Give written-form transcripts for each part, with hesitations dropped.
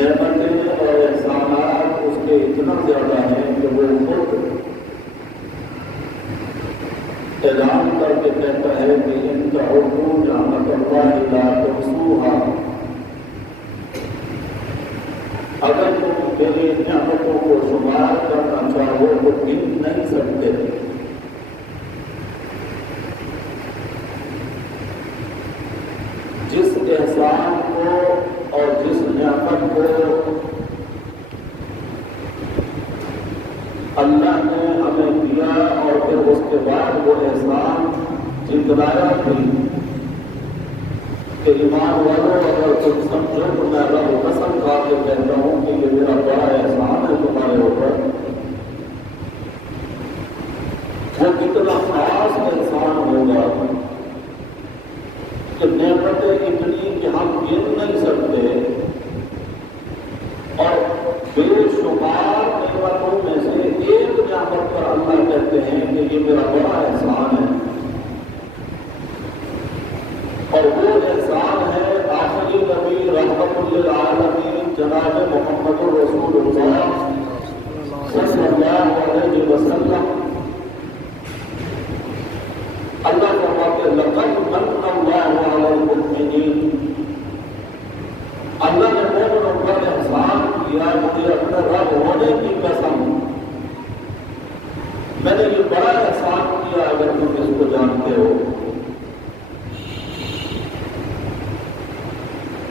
نعمت نعمتیں اور احسانات اس کے اتنا زیادہ ہیں کہ وہ خود اعلان کر کے کہتا ہے کہ ان تعدوا نعمت اللہ لا تحصوها، اگر تم میری نعمتوں کو شمار کرنا چاہو تو گن نہیں سکتے۔ جس احسان کو اور جس نعمت کو اللہ نے ہمیں دیا اور پھر اس کے بعد وہ احسان جتلایا بھی کہ ایمان والوں اگر تم سمجھو تو میں اللہ کو قسم کھا کے کہتا ہوں کہ یہ میرا بڑا احسان ہے تمہارے اوپر، وہ کتنا خاص احسان ہوگا کہ نعمتیں اتنی کہ ہم گن نہیں سکتے، اور بے شمار نعمتوں میں سے ایک نعمت پر اللہ کہتے ہیں کہ یہ میرا بڑا احسان ہے، اور وہ احسان ہے آخری نبی رحمت للعالمین جناب محمد رسول اللہ صلی اللہ علیہ وسلم۔ اللہ فرماتے ہیں لقد من اللہ علی المؤمنین، اللہ نے مومنوں پر احسان کیا، مجھے اپنے رب ہونے کی قسم میں نے یہ بڑا احسان کیا اگر تم اس کو جانتے ہو۔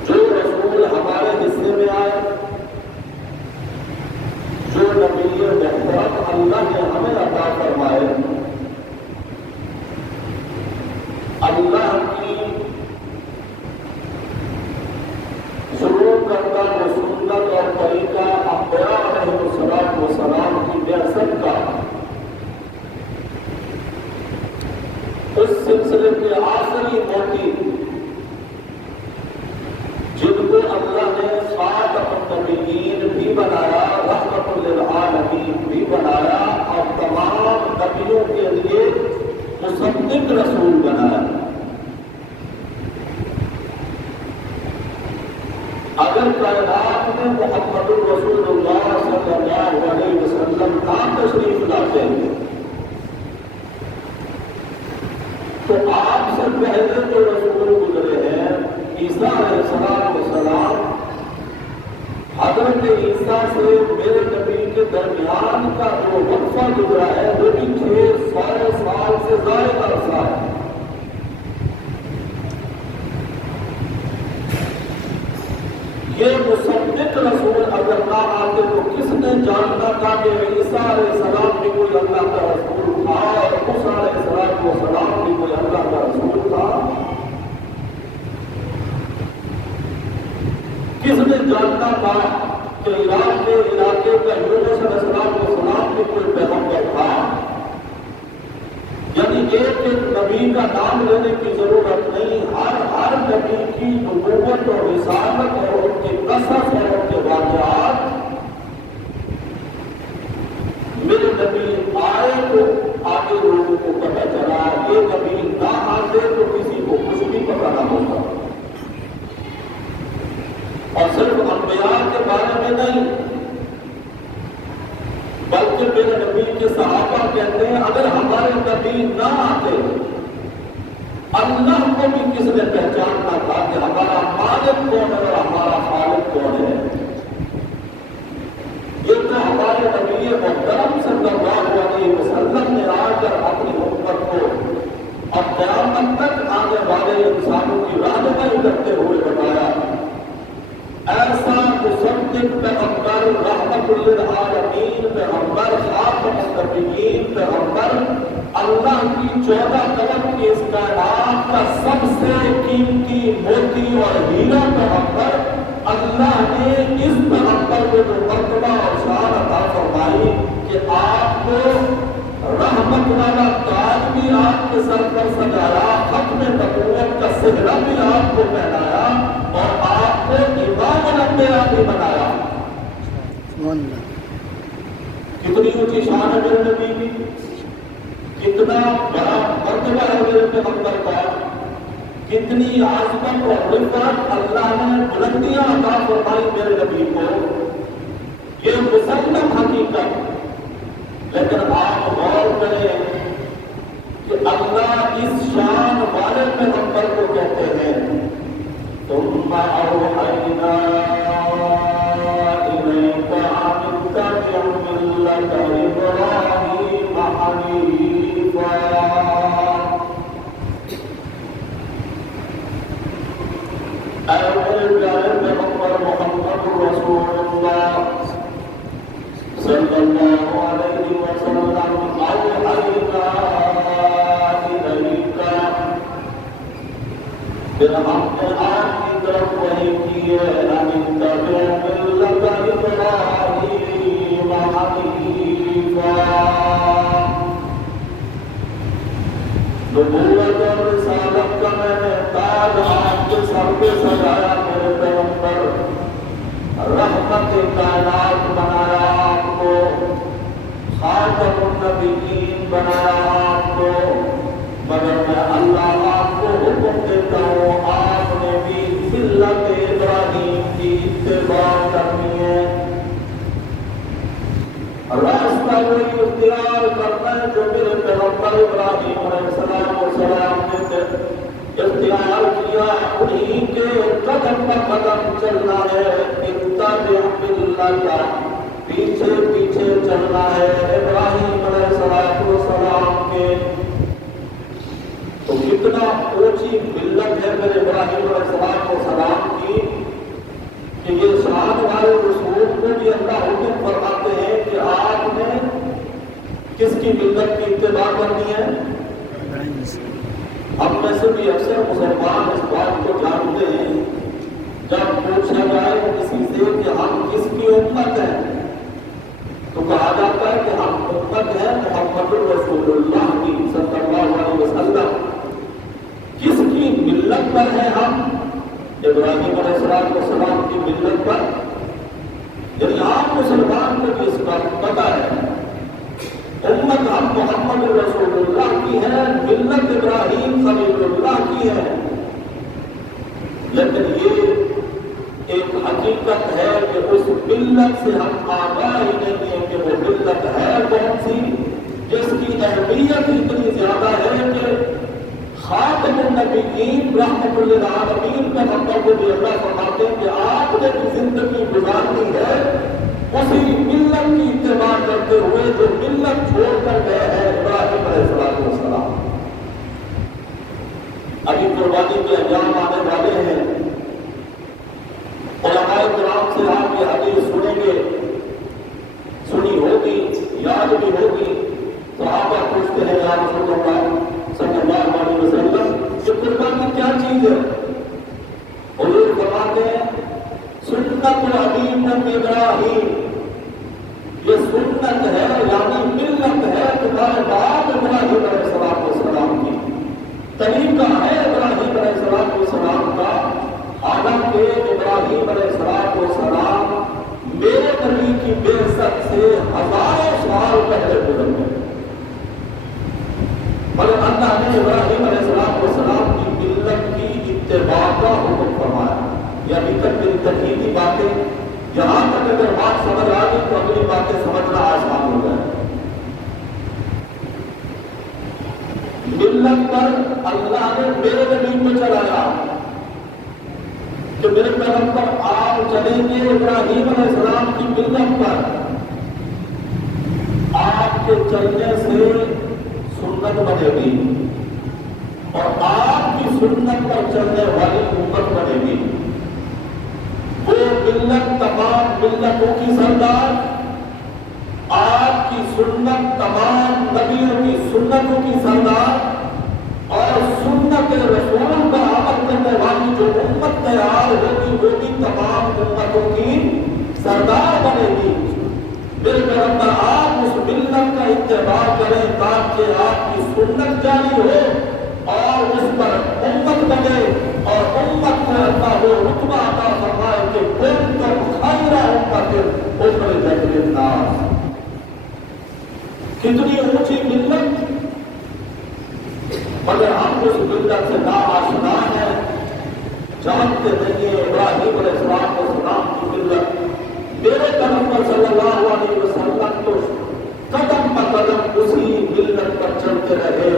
جو رسول ہمارے حصے میں آئے، جو نبی محترم اللہ نے ہمیں عطا فرمائے، اللہ کی ضرور کرتا وہ سنت اور طریقہ انبیاء علیہ الصلوۃ والسلام کی بعثت کا، اس سلسلے کے آخری موتی جن کو اللہ نے خاتم النبیین بھی بنایا، رحمت للعالمین بھی بنایا، اور تمام نبیوں کے لیے مصدق رسول بنایا۔ اگر کائنات میں محمد رسول اللہ صلی اللہ علیہ وسلم نام تشریف لاتے ہیں تو آپ سے پہلے جو رسول گزرے ہیں عیسیٰ علیہ السلام، حضرت عیسیٰ سے میرے نبی کے درمیان کا جو وقفہ گزرا ہے وہ بھی 600 سال سے زائد عرصہ ہے۔ یہ مصدق رسول اگر نہ آتے تو کس نے جاننا تھا کہ عیسیٰ علیہ السلام بھی کوئی اللہ کا رسول تھا اور موسیٰ علیہ السلام بھی کوئی اللہ کا رسول تھا؟ کس نے جاننا تھا کہ عراق کے علاقے کا یونس علیہ السلام بھی کوئی پیغمبر تھا؟ یعنی ایک ایک نبی کا نام لینے کی ضرورت نہیں، ہر نبی کی نبوت اور رسالت اور ان کے قصص اور ان کے واقعات میرے نبی آئے تو آگے لوگوں کو پتہ چلا، یہ نبی نہ آتے تو کسی کو کچھ بھی پتہ نہ ہوتا۔ اور صرف انبیاء کے بارے میں نہیں بلکہ میرے نبی کے صحابہ کہتے ہیں اگر ہمارے نبی نہ آتے اللہ کو بھی کس نے پہچاننا تھا کہ ہمارا مالک کون ہے اور ہمارا خالق کون ہے۔ یہ تو ہمارے نبی محترم صلی اللہ علیہ وسلم نے آ کر اپنی امت کو اب قیامت تک آنے والے انسانوں کی رہنمائی کرتے ہوئے بتایا۔ ایسا مصدق پیغمبر، رحمت للعالمین پیغمبر، خاتم النبیین پیغمبر، اللہ کی 14 قلم کی اس کائنات کا سب سے قیمتی موتی اور ہیرا پیغمبر، اللہ نے اس پیغمبر کو جو مرتبہ اور شان عطا فرمائی کہ آپ کو رحمت والا تاج بھی آپ کے سر پر سجایا، ختم نبوت کا سہرا بھی آپ کو پہنایا اور آپ کو امام الانبیاء بھی بنایا۔ کتنی اونچی شان ہے میرے نبی کی، کتنا بڑا مرتبہ ہے میرے پیغمبر کا کتنی عظمت اور رفعت اللہ نے بلندیاں عطا فرمائی میرے نبی کو، یہ مسلم حقیقت۔ لیکن آپ غور کریں کہ اللہ اس شان والے پیغمبر کو کہتے ہیں ثم اوحینا الیک ان اتبع ملۃ ابراہیم حنیفا۔ اے میرے پیارے پیغمبر محمد رسول اللہ صلی اللہ علیہ وسلم، اوحینا پھر ہم نے آپ کی طرف وحی کی ہے ان اتبع ملۃ ابراہیم حنیفا۔ نبوت اور رسالت کا میں نے تاج آپ کے سر پہ سجایا میرے پیغمبر، رحمت کائنات بنایا آپ کو، خاتم النبیین بنایا آپ کو، مگر میں اللہ آپ کو حکم دیتا ہوں آپ نے بھی ملت ابراہیم کی اتباع کرنی ہے، راستہ وہی اختیار کرنا ہے جو میرے پیغمبر ابراہیم علیہ السلام نے اختیار کیا، انہی کے قدم پہ قدم چلنا ہے، اتبع ملۃ، پیچھے پیچھے چلنا ہے ابراہیم علیہ السلام کے۔ تو کتنا اونچی ملت ہے میرے ابراہیم علیہ السلام کی کہ یہ شان والے رسول کو بھی اللہ حکم فرماتے ہیں کہ آپ نے کس کی ملت کی اتباع کرنی ہے۔ ہم میں سے بھی اکثر مسلمان اس بات کو جانتے ہیں، جب پوچھا جائے کسی سے کہ ہم کس کی امت ہیں تو کہا جاتا ہے کہ ہم امت ہیں محمد رسول اللہ کی صلی اللہ علیہ وسلم۔ کس کی ملت پر ہیں ہم؟ ابراہیم علیہ السلام کی ملت پر۔ یعنی آپ مسلمان کو بھی اس کا پتہ ہے، امت ہم محمد رسول اللہ کی ہے، ملت ابراہیم خلیل اللہ کی ہے۔ لیکن یہ ایک حقیقت ہے کہ اس ملت سے ہم آگاہ ہی نہیں ہیں کہ وہ ملت ہے کون سی، جس کی اہمیت اتنی زیادہ ہے کہ خاتم النبیین رحمت للعالمین کا مطلب کو بھی اللہ فرماتے ہیں کہ آپ نے جو زندگی گزارنی ہے اسی ملت کی اتباع کرتے ہوئے جو ملت چھوڑ کر گئے ہیں ابراہیم علیہ السلام۔ ابھی قربانی کے انجام آنے والے ہیں، علماء کرام سے آپ یہ حدیث سنیں گے، سنی ہوگی، یاد بھی ہوگی، تو آپ پوچھتے ہیں یا رسول اللہ صلی اللہ علیہ وسلم یہ قربانی کیا چیز ہے؟ حضور فرماتے ہیں سنت ابیکم ابراہیم، یہ سنت ہے یعنی ملت ہے تمہارے باپ ابراہیم علیہ السلام کی، طریقہ ہے ابراہیم علیہ السلام کا، حالانکہ ابراہیم علیہ السلام میرے نبی کی بعثت سے ہزاروں سال پہلے گزر گئے، مگر اللہ نے ابراہیم علیہ السلام کی ملت کی اتباع کا حکم فرمایا۔ یہ ابھی تک میری تقریبی باتیں، یہاں تک اگر بات سمجھ آ گئی تو اگلی باتیں سمجھنا آسان ہو جائے۔ ملت پر اللہ نے میرے نبی کو چلایا کہ میرے پیغمبر آپ چلیں گے ابراہیم علیہ السلام کی ملت پر، آپ کے چلنے سے سنت بنے گی اور آپ کی سنت پر چلنے والی امت بنے گی۔ وہ ملت تمام ملتوں کی سردار، آپ کی سنت تمام نبیوں کی سنتوں کی سردار، اور سنت رسول کا عمل کرنے والی جو امت تیار ہوگی وہ بھی تمام امتوں کی سردار بنے گی۔ میرے پیغمبر آپ اس ملت کا اتباع کریں تاکہ آپ کی سنت جاری ہو اور اس پر امت بنے، اور امت کو اللہ وہ رتبہ عطا فرمائے کہ کنتم خیر امت اخرجت للناس۔ کتنی اونچی ملت، مگر ہم اس ملت سے ناآشنا ہیں، پیغمبر صلی اللہ علیہ وسلم تو قدم بقدم اسی ملت پر چلتے رہے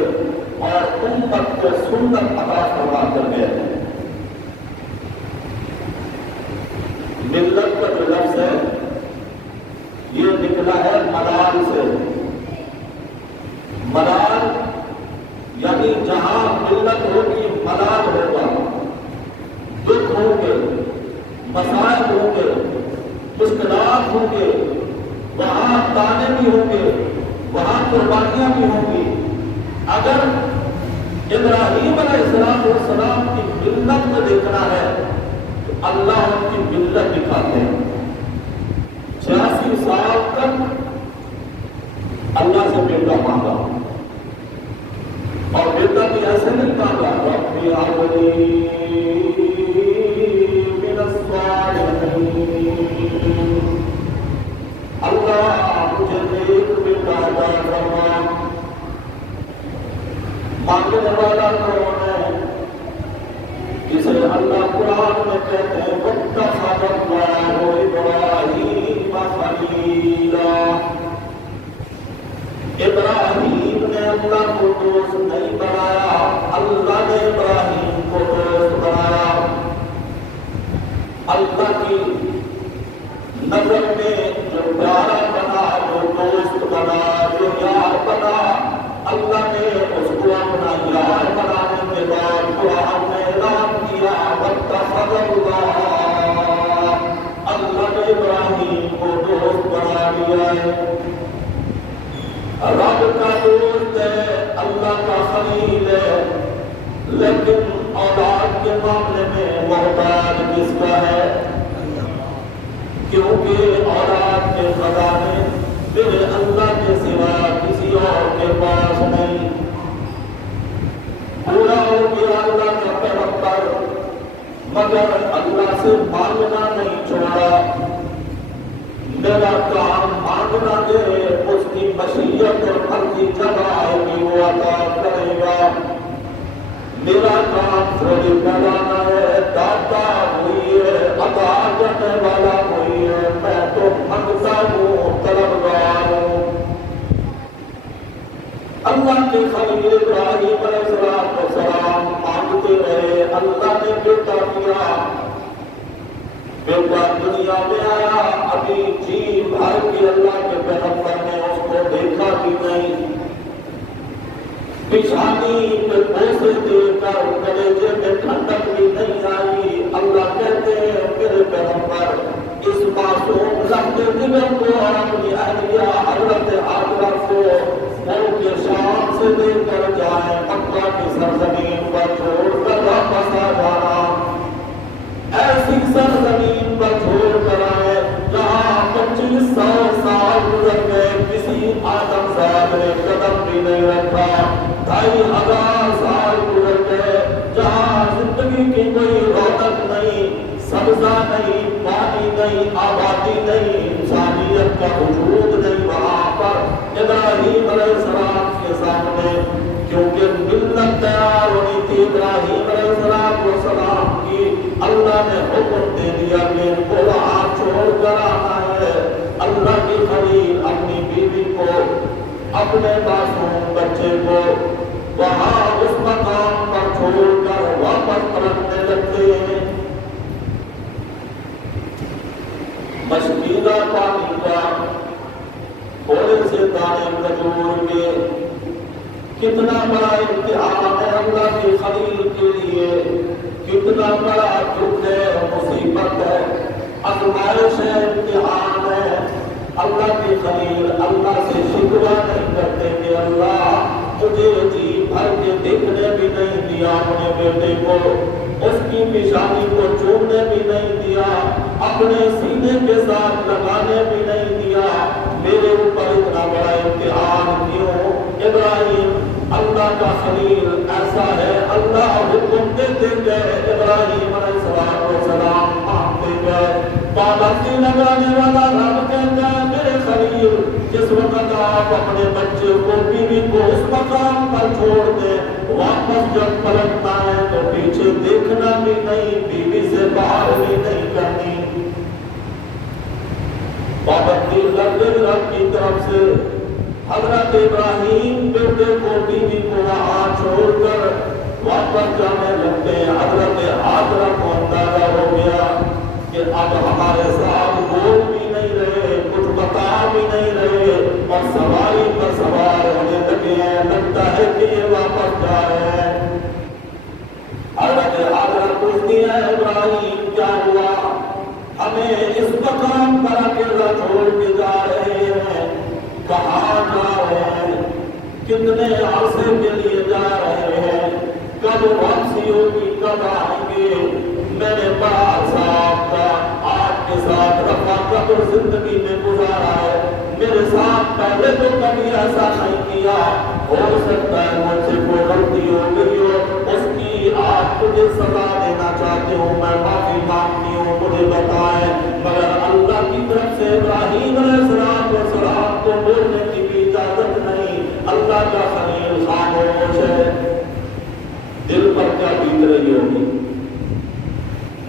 اور امت کو سنت عطا فرما کر گئے۔ ملت کا جو لفظ ہے یہ نکلا ہے ملال سے۔ ملال یعنی جہاں ملت ہوگی ملال ہوگا، دکھ ہوں گے، مسائل ہوں گے، مشکلات ہوں گے، وہاں تانے بھی ہوں گے، وہاں قربانیاں بھی ہوں گی۔ اگر ابراہیم علیہ السلام کی ملت کو دیکھنا ہے تو اللہ ان کی ملت دکھاتے ہیں۔ 86 سال تک اللہ سے بیٹا مانگا، اور بیٹا بھی ایسے نہیں مانگا ربی آبنی من الصالحین، اللہ مجھے نیک بیٹا عطا فرما۔ مانگنے والا کون ہے؟ جسے اللہ قرآن میں کہتے ہیں واتخذ اللہ ابراہیم خلیلا۔ ابراہیم نے اللہ کو دوست نہیں بنایا، اللہ نے ابراہیم کو دوست بنایا۔ اللہ کی نظر میں جو پیارا بنا، جو دوست بنا، جو یار بنا، اللہ نے اس کو اپنا یار بنانے کے بعد قرآن میں اعلان کیا واتخذ اللہ نے ابراہیم کو دوست بنا لیا ہے۔ رب کا دوست ہے، اللہ کا خلیل ہے، لیکن اولاد کے معاملے میں محتاج کس کا ہے؟ کیونکہ اولاد کے خزانے میرے اللہ کے سوا کسی اور کے پاس نہیں۔ پورا ہو گیا اللہ کا پیغمبر، مگر اللہ سے مانگنا نہیں چھوڑا۔ میرا کام مانگنا دے، اس کی مشیت اور مرضی جب آئے گی وہ عطا کرے گا۔ میرا کام تھوڑی بنانا ہے، داتا ہوئی ہے، عطا کرنے والا ہوئی ہے، میں تو مانگتا ہوں، طلبگار ہوں۔ اللہ کے خلیل ابراہیم علیہ السلام مانگتے رہے، اللہ نے بیٹا دیا۔ بیٹا دنیا میں آیا، ابھی جی بھر کے اللہ کے پیغمبر نے اس کو دیکھا بھی نہیں۔ پیشانی پہ بوسے دے کر کلیجے میں ٹھنڈک بھی نہیں آئی۔ اللہ کہتے ہیں میرے پیغمبر اس معصوم لمبے جگر کو اور اپنی اہلیہ حضرت حاجرہ کو ملک شام سے لے کر جائیں، مکہ کی سرزمین پر چھوڑ کر واپس آ جانا۔ ایسی سرزمین پر چھوڑ کر آئے جہاں 2500 سال گزر گئے، کسی آدم زاد نے قدم بھی نہیں رکھا۔ 2500 سال گزر گئے جہاں زندگی کی کوئی رونق نہیں، سبزہ نہیں، پانی نہیں، آبادی نہیں، انسانیت کا وجود نہیں۔ وہاں پر ابراہیم علیہ السلام کے سامنے کیونکہ ملت تیار ہونی تھی ابراہیم علیہ السلام کی، اللہ نے حکم دے دیا کہ ان کو وہاں چھوڑ کر آنا ہے۔ اللہ کی خلیل اپنی بیوی کو، اپنے معصوم بچے کو وہاں اس مقام پر چھوڑ کر واپس پلٹنے لگتے ہیں۔ مشکیزہ پانی کا تھوڑے سے دانے کھجور کے کتنا بڑا امتحان ہے اللہ کے خلیل کے لیے، کتنا بڑا دکھ ہے، مصیبت ہے، آزمائش ہے، امتحان ہے۔ اللہ کے خلیل اللہ سے شکوہ نہیں کرتے کہ اللہ مجھے جی بھر کے دیکھنے بھی نہیں دیا اپنے بیٹے کو، اس کی پیشانی کو چومنے بھی نہیں دیا، اپنے سینے کے ساتھ لگانے بھی نہیں دیا، میرے اوپر اتنا بڑا امتحان کیوں؟ ابراہیم اللہ کا خلیل ایسا ہے، اللہ حکم دیتے گئے، ابراہیم علیہ السلام مانتے گئے۔ پابندی لگانے والا رب کہتا ہے میرے خلیل جس وقت آپ اپنے بچے کو، بیوی کو اس مقام پر چھوڑ دیں، واپس جب پلٹنا ہے تو پیچھے دیکھنا بھی نہیں، بیوی سے باہر بھی نہیں کرنی۔ پابندی لگ گئی رب کی طرف سے. حضرت ابراہیم بیٹے کو بیوی کو وہاں چھوڑ کر واپس جانے لگتے. حضرت حاجرہ کو اندازہ ہو گیا کہ اب ہمارے ساتھ بول بھی نہیں رہے, کچھ بتا بھی نہیں رہے, اور سواری پر سوار ہونے لگے ہیں, لگتا ہے کہ یہ واپس جا رہے ہیں. حضرت حاجرہ پوچھتی ہے ابراہیم کیا ہوا, ہمیں اس مقام پر اکیلا چھوڑ کے جا رہے ہیں, کہاں جا رہے ہیں, کتنے عرصے کے لیے جا رہے ہیں, کب واپسی ہوگی, کب آئیں گے. میں نے بڑا عرصہ آپ کے ساتھ رفاقت اور زندگی میں گزارا ہے, میرے ساتھ پہلے تو کبھی ایسا نہیں کیا, ہو سکتا ہے مجھ سے کوئی غلطی ہو گئی ہو, اس کی آپ مجھے سزا دینا چاہتے ہو, میں معافی مانگتی ہوں, مجھے بتائیں. مگر اللہ کی طرف سے ابراہیم علیہ السلام کو بولنے کی بھی اجازت نہیں. اللہ کا خلیل خاموش ہے. دل پر کیا بیت رہی ہوگی,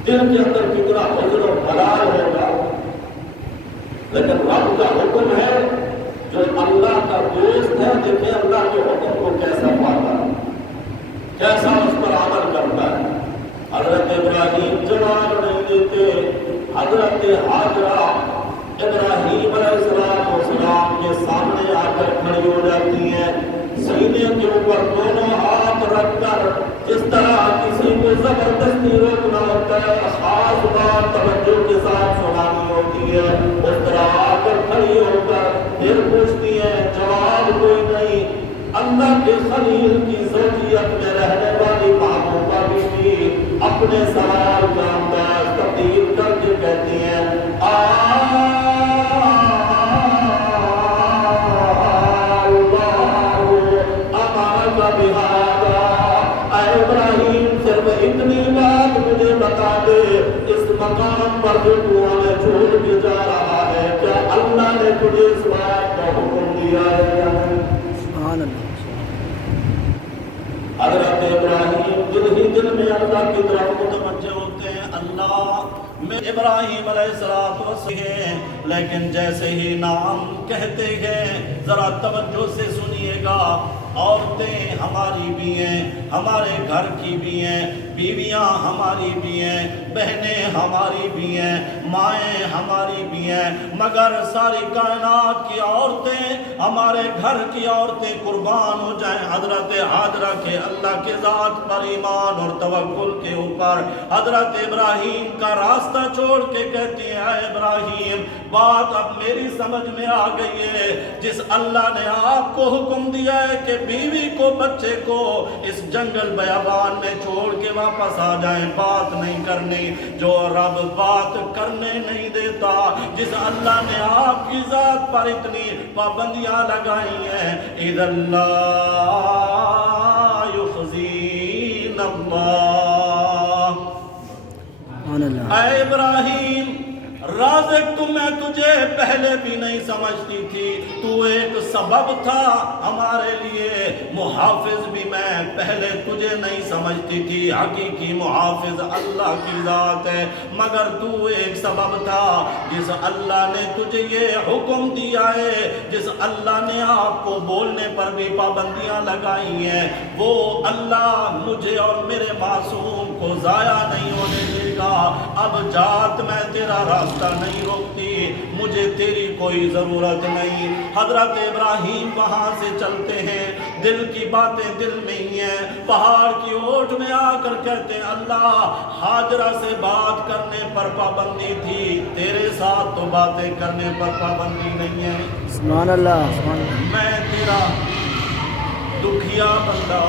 دل کے اندر کتنا حزن و ملال ہوگا. لیکن رب کا حکم ہے, جو اللہ کا دوست ہے, دیکھیں اللہ کے حکم کو کیسا پاتا ہے, کیسا اس پر عمل کرتا ہے. حضرت ابراہیم جواب نہیں دیتے. حضرت حاجرہ ابراہیم علیہ السلام کے سامنے آ کر کھڑی ہو جاتی ہیں, سینے کے اوپر دونوں ہاتھ رکھ کر, جس طرح کسی کو زبردستی روکنا ہوتا ہے, خاص بات توجہ کے ساتھ سنانی ہوتی ہے, اس طرح آ کر کھڑی ہو کر پھر پوچھتی ہیں, جواب کوئی نہیں. اللہ کے خلیل کی زوجیت میں رہنے والی محبوبہ بیوی اپنے سوال کا انداز تبدیل کر کے کہتی ہیں, ابراہیم صرف اتنی بات مجھے بتا دے, اس مقام پر جو تو ہمیں چھوڑ کے جا رہا ہے, کیا اللہ نے تجھے اس بات کا حکم دیا ہے یا نہیں؟ سبحان اللہ. حضرت ابراہیم دل ہی دل میں اللہ کی طرف متوجہ ہوتے ہیں. اللہ میں ابراہیم علیہ السلام ہیں, لیکن جیسے ہی نام کہتے ہیں, ذرا توجہ سے سنیے گا, عورتیں ہماری بھی ہیں, ہمارے گھر کی بھی ہیں, بیویاں ہماری بھی ہیں, بہنیں ہماری بھی ہیں, مائیں ہماری بھی ہیں, مگر ساری کائنات کی عورتیں, ہمارے گھر کی عورتیں قربان ہو جائیں حضرت حاجرہ کے اللہ کے ذات پر ایمان اور توکل کے اوپر. حضرت ابراہیم کا راستہ چھوڑ کے کہتی ہیں, اے ابراہیم بات اب میری سمجھ میں آ گئی ہے, جس اللہ نے آپ کو حکم دیا ہے کہ بیوی کو بچے کو اس جنگل بیابان میں چھوڑ کے واپس آ جائیں, بات نہیں کرنی. جو رب بات کرنے نہیں دیتا, جس اللہ نے آپ کی ذات پر اتنی پابندیاں لگائی ہیں, اِذَا لَا يُخْزِينَ اللَّهُ. اے ابراہیم رازق تو میں تجھے پہلے بھی نہیں سمجھتی تھی, تو ایک سبب تھا ہمارے لیے, محافظ بھی میں پہلے تجھے نہیں سمجھتی تھی, حقیقی محافظ اللہ کی ذات ہے, مگر تو ایک سبب تھا. جس اللہ نے تجھے یہ حکم دیا ہے, جس اللہ نے آپ کو بولنے پر بھی پابندیاں لگائی ہیں, وہ اللہ مجھے اور میرے معصوم کو ضائع نہیں ہونے دے گا. اب جات میں تیرا راستہ نہیں روکتی, مجھے تیری کوئی ضرورت نہیں. حضرت ابراہیم وہاں سے چلتے ہیں, دل کی باتیں دل میں ہی ہیں, پہاڑ کی اوٹ میں آ کر کہتے ہیں, اللہ حاجرہ سے بات کرنے پر پابندی تھی, تیرے ساتھ تو باتیں کرنے پر پابندی نہیں ہے. سبحان اللہ, سبحان اللہ. میں تیرا دکھیا بندہ,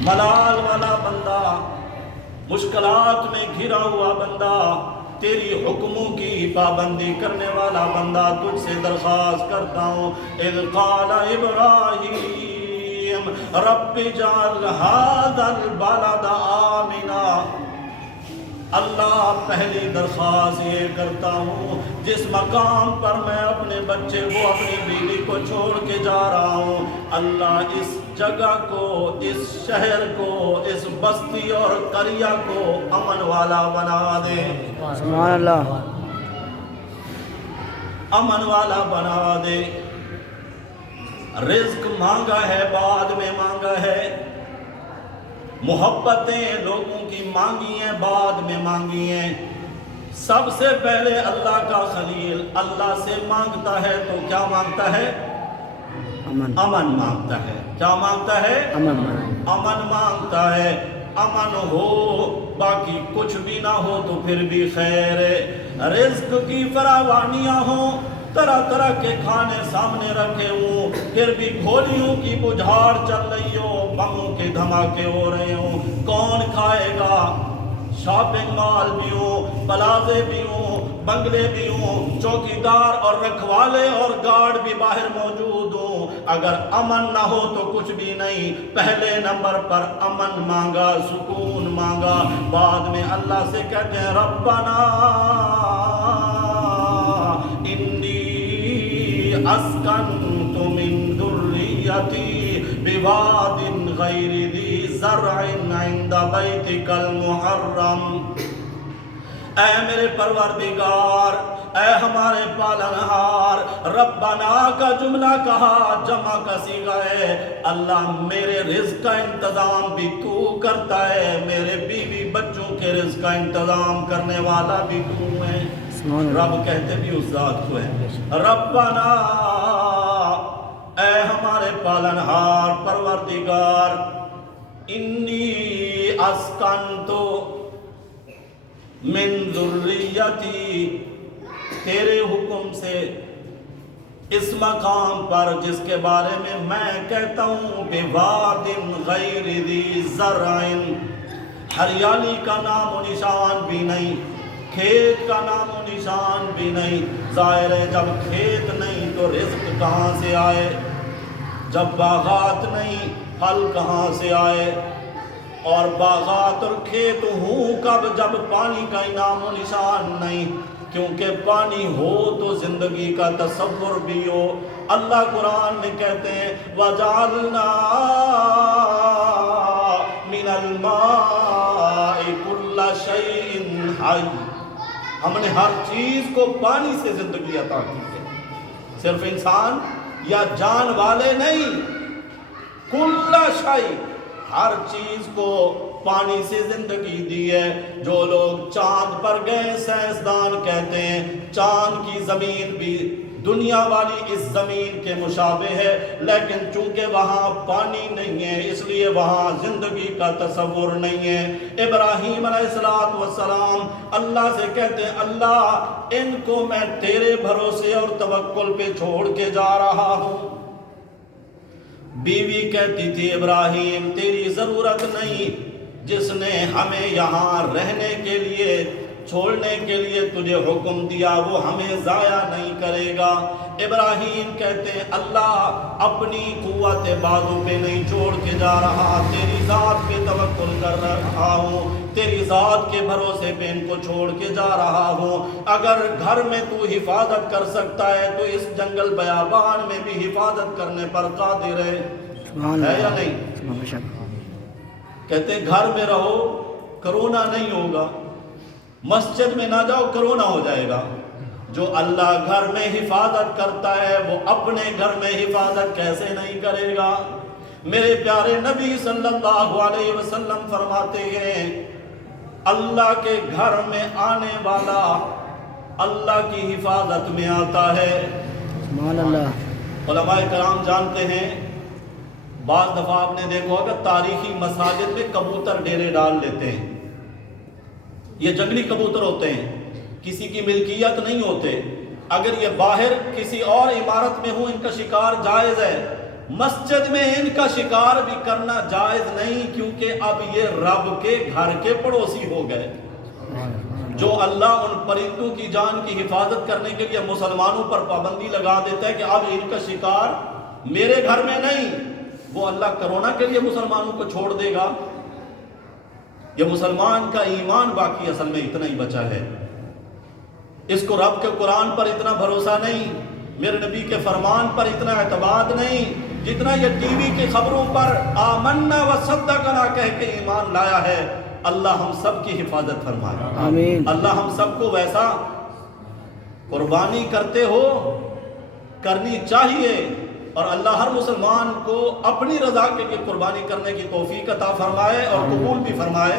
ملال والا بندہ, مشکلات میں گھرا ہوا بندہ, تیری حکموں کی پابندی کرنے والا بندہ, تجھ سے درخواست کرتا ہوں. اذ قال ابراہیم رب اجعل ھذا البلد آمنا. اللہ پہلی درخواست یہ کرتا ہوں, جس مقام پر میں اپنے بچے کو, اپنی بیوی کو چھوڑ کے جا رہا ہوں, اللہ اس جگہ کو, اس شہر کو, اس بستی اور قریہ کو امن والا بنا دے. سبحان اللہ. امن والا بنا دے. رزق مانگا ہے بعد میں مانگا ہے، محبتیں لوگوں کی مانگی ہیں بعد میں مانگی ہیں. سب سے پہلے اللہ کا خلیل اللہ سے مانگتا ہے تو کیا مانگتا ہے؟ امن مانگتا ہے. کیا مانگتا ہے؟ امن مانگتا ہے. امن ہو باقی کچھ بھی نہ ہو تو پھر بھی خیر ہے. رزق کی فراوانیاں ہوں، طرح طرح کے کھانے سامنے رکھے ہوں، پھر بھی گھوڑیوں کی بجھاڑ چل رہی ہو، بموں کے دھماکے ہو رہے ہوں، کون کھائے گا؟ شاپنگ مال بھی ہوں، پلازے بھی ہوں، بنگلے بھی ہوں، چوکیدار اور رکھوالے اور گارڈ بھی باہر موجود ہوں، اگر امن نہ ہو تو کچھ بھی نہیں. پہلے نمبر پر امن مانگا، سکون مانگا، بعد میں اللہ سے کہتے ہیں ربنا انی اسکنت من ذریتی بواد غیر ذی زرع عند بیتک المحرم. اے میرے پروردگار، اے ہمارے پالنہار. ربنا کا جملہ کہا، جمع کا صیغہ ہے. اللہ میرے رزق کا انتظام بھی تو کرتا ہے، میرے بیوی بچوں کے رزق کا انتظام کرنے والا بھی تو ہے. رب کہتے بھی اس ذات کو ہے. ربنا اے ہمارے پالنہار پروردگار، انی اسکنتو من ذریتی، تیرے حکم سے اس مقام پر جس کے بارے میں کہتا ہوں بواد غیر ذی زرع، ہریالی کا نام و نشان بھی نہیں، کھیت کا نام و نشان بھی نہیں. ظاہر ہے جب کھیت نہیں تو رزق کہاں سے آئے؟ جب باغات نہیں پھل کہاں سے آئے؟ اور باغات اور کھیت ہوں کب؟ جب پانی کا نام و نشان نہیں. کیونکہ پانی ہو تو زندگی کا تصور بھی ہو. اللہ قرآن میں کہتے ہیں وَجَعَلْنَا مِنَ الْمَاءِ كُلَّ شَيْءٍ حَيٍّ، ہم نے ہر چیز کو پانی سے زندگی عطا کی ہے. صرف انسان یا جان والے نہیں، کل شیء، ہر چیز کو پانی سے زندگی دی ہے. جو لوگ چاند پر گئے، سائنسدان کہتے ہیں چاند کی زمین بھی دنیا والی اس زمین کے مشابہ ہے، لیکن چونکہ وہاں پانی نہیں ہے اس لیے وہاں زندگی کا تصور نہیں ہے. ابراہیم علیہ السلام اللہ سے کہتے ہیں اللہ ان کو میں تیرے بھروسے اور توکل پہ چھوڑ کے جا رہا ہوں. بیوی کہتی تھی ابراہیم تیری ضرورت نہیں، جس نے ہمیں یہاں رہنے کے لیے چھوڑنے کے لیے تجھے حکم دیا وہ ہمیں ضائع نہیں کرے گا. ابراہیم کہتے ہیں اللہ اپنی قوت بازو پہ نہیں چھوڑ کے جا رہا، تیری ذات پہ توکل کر رہا ہوں، تیری ذات کے بھروسے پہ ان کو چھوڑ کے جا رہا ہوں. اگر گھر میں تو حفاظت کر سکتا ہے تو اس جنگل بیابان میں بھی حفاظت کرنے پر قادر ہے یا نہیں؟ کہتے گھر میں رہو کرونا نہیں ہوگا، مسجد میں نہ جاؤ کرونا ہو جائے گا. جو اللہ گھر میں حفاظت کرتا ہے وہ اپنے گھر میں حفاظت کیسے نہیں کرے گا؟ میرے پیارے نبی صلی اللہ علیہ وسلم فرماتے ہیں اللہ کے گھر میں آنے والا اللہ کی حفاظت میں آتا ہے. سبحان اللہ. علماء کرام جانتے ہیں بعض دفعہ آپ نے دیکھا ہوگا تاریخی مساجد میں کبوتر ڈیرے ڈال لیتے ہیں. یہ جنگلی کبوتر ہوتے ہیں، کسی کی ملکیت نہیں ہوتے. اگر یہ باہر کسی اور عمارت میں ہوں ان کا شکار جائز ہے، مسجد میں ان کا شکار بھی کرنا جائز نہیں، کیونکہ اب یہ رب کے گھر کے پڑوسی ہو گئے. جو اللہ ان پرندوں کی جان کی حفاظت کرنے کے لیے مسلمانوں پر پابندی لگا دیتا ہے کہ اب ان کا شکار میرے گھر میں نہیں، وہ اللہ کرونا کے لیے مسلمانوں کو چھوڑ دے گا؟ یہ مسلمان کا ایمان باقی اصل میں اتنا ہی بچا ہے. اس کو رب کے قرآن پر اتنا بھروسہ نہیں، میرے نبی کے فرمان پر اتنا اعتماد نہیں، جتنا یہ ٹی وی کی خبروں پر آمنا و صدقنا کہہ کے ایمان لایا ہے. اللہ ہم سب کی حفاظت فرمائے. آمین. اللہ ہم سب کو ویسا قربانی کرتے ہو، کرنی چاہیے، اور اللہ ہر مسلمان کو اپنی رضا کے لیے قربانی کرنے کی توفیق عطا فرمائے اور قبول بھی فرمائے۔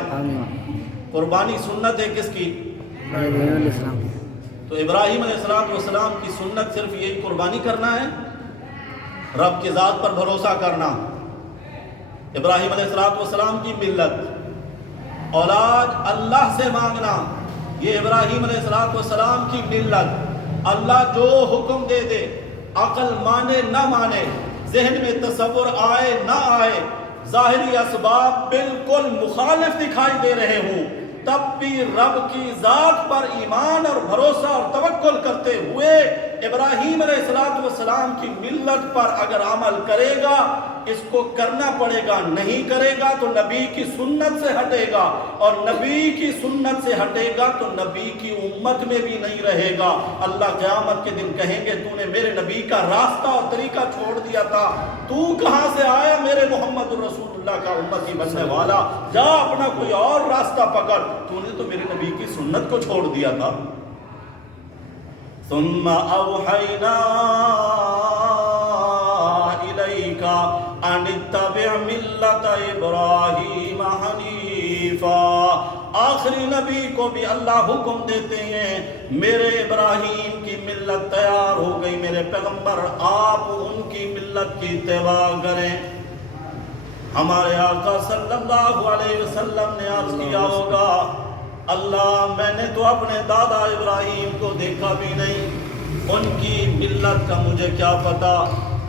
قربانی سنت ہے کس کی؟ ابراہیم علیہ السلام۔ تو ابراہیم علیہ السلام کی سنت صرف یہی قربانی کرنا ہے، رب کی ذات پر بھروسہ کرنا۔ ابراہیم علیہ السلام کی ملت، اولاد اللہ سے مانگنا، یہ ابراہیم علیہ السلام کی ملت۔ اللہ جو حکم دے دے، عقل مانے نہ مانے، ذہن میں تصور آئے نہ آئے، ظاہری اسباب بالکل مخالف دکھائی دے رہے ہوں، تب بھی رب کی ذات پر ایمان اور بھروسہ اور توکل کرتے ہوئے ابراہیم علیہ السلام کی ملت پر اگر عمل کرے گا، اس کو کرنا پڑے گا، نہیں کرے گا تو نبی کی سنت سے ہٹے گا، اور نبی کی سنت سے ہٹے گا تو نبی کی امت میں بھی نہیں رہے گا۔ اللہ قیامت کے دن کہیں گے تو نے میرے نبی کا راستہ اور طریقہ چھوڑ دیا تھا، تو کہاں سے آیا میرے محمد رسول اللہ کا امتی بننے والا، جا اپنا کوئی اور راستہ پکڑ، تو نے تو میرے نبی کی سنت کو چھوڑ دیا تھا۔ ثم اوحینا الیک ان اتبع ملت ابراہیم حنیفا۔ آخری نبی کو بھی اللہ حکم دیتے ہیں، میرے ابراہیم کی ملت تیار ہو گئی، میرے پیغمبر آپ ان کی ملت کی اتباع کریں۔ ہمارے آقا صلی اللہ علیہ وسلم نے عرض کیا ہوگا، اللہ میں نے تو اپنے دادا ابراہیم کو دیکھا بھی نہیں، ان کی ملت کا مجھے کیا پتا،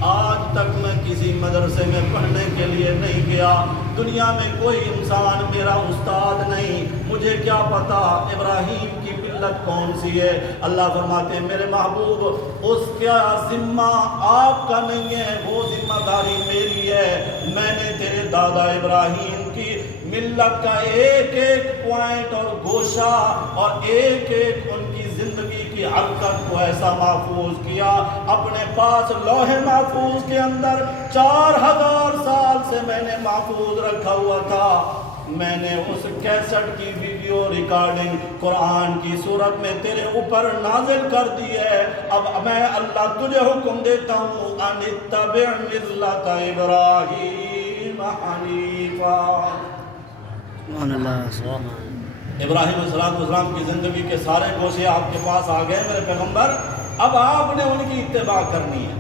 آج تک میں کسی مدرسے میں پڑھنے کے لیے نہیں گیا، دنیا میں کوئی انسان میرا استاد نہیں، مجھے کیا پتا ابراہیم کی ملت کون سی ہے۔ اللہ فرماتے ہیں میرے محبوب اس کا ذمہ آپ کا نہیں ہے، وہ ذمہ داری میری ہے، میں نے تیرے دادا ابراہیم کی ملت کا ایک ایک پوائنٹ اور گوشہ اور ایک ایک ان کی زندگی کی حرکت کو ایسا محفوظ کیا، اپنے پاس لوح محفوظ کے اندر 4000 سال سے میں نے محفوظ رکھا ہوا تھا۔ میں نے اس کیسٹ کی ویڈیو ریکارڈنگ قرآن کی صورت میں تیرے اوپر نازل کر دی ہے، اب میں اللہ تجھے حکم دیتا ہوں ان اتبع ملت ابراہیم حنیفا۔ سبحان اللہ، سبحان اللہ۔ ابراہیم علیہ السلام کی زندگی کے سارے گوشے آپ کے پاس آ گئے میرے پیغمبر، اب آپ نے ان کی اتباع کرنی ہے۔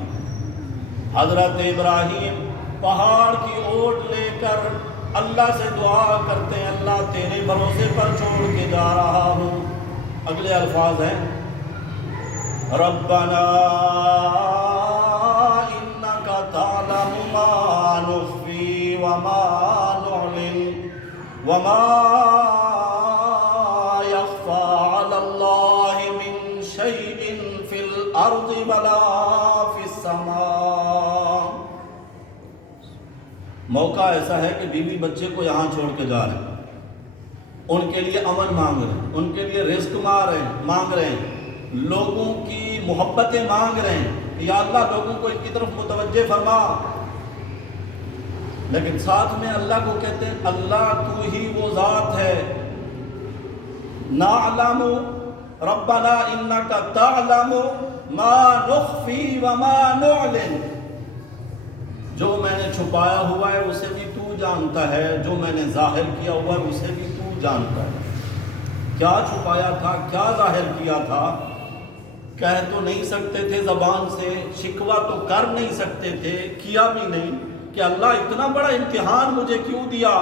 حضرت ابراہیم پہاڑ کی اوٹ لے کر اللہ سے دعا کرتے ہیں، اللہ تیرے بھروسے پر چھوڑ کے جا رہا ہوں۔ اگلے الفاظ ہیں ربنا انک تعلم ما نخفی وما نعلن وما يخفى على الله من شيء في الأرض ولا في السماء۔ موقع ایسا ہے کہ بیوی بچے کو یہاں چھوڑ کے جا رہے ہیں، ان کے لیے امن مانگ رہے ہیں، ان کے لیے رزق مانگ رہے ہیں، لوگوں کی محبتیں مانگ رہے ہیں، یا اللہ لوگوں کو ان کی طرف متوجہ فرما، لیکن ساتھ میں اللہ کو کہتے ہیں اللہ تو ہی وہ ذات ہے، نعلم ربنا انک تعلم ما نخفی وما نعلن، جو میں نے چھپایا ہوا ہے اسے بھی تو جانتا ہے، جو میں نے ظاہر کیا ہوا ہے اسے بھی تو جانتا ہے۔ کیا چھپایا تھا، کیا ظاہر کیا تھا، کہہ تو نہیں سکتے تھے زبان سے، شکوہ تو کر نہیں سکتے تھے، کیا بھی نہیں کہ اللہ اتنا بڑا امتحان مجھے کیوں دیا۔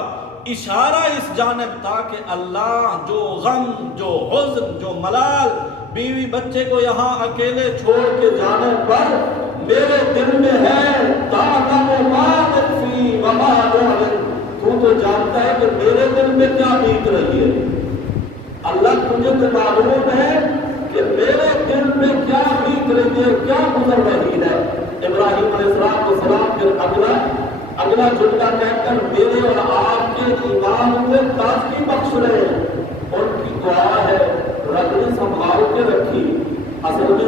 اشارہ اس جانب تھا کہ اللہ جو غم، جو حزن، جو ملال بیوی بچے کو یہاں اکیلے چھوڑ کے جانے پر میرے دل میں ہے، تعلم ما نخفی وما نعلن، تو جانتا ہے کہ میرے دل میں کیا بیت رہی ہے۔ اللہ تجھے تو معلوم ہے کہ میرے دل میں کیا بیت رہی ہے، کیا گزر رہی ہے۔ ابراہیم علیہ السلام پھر اگلا جملہ کہہ کر میرے اور آپ کے ایمان میں تازگی بخش رہے ہیں۔ ان کی دعا ہے رب نے سنبھال کے رکھی، اصل میں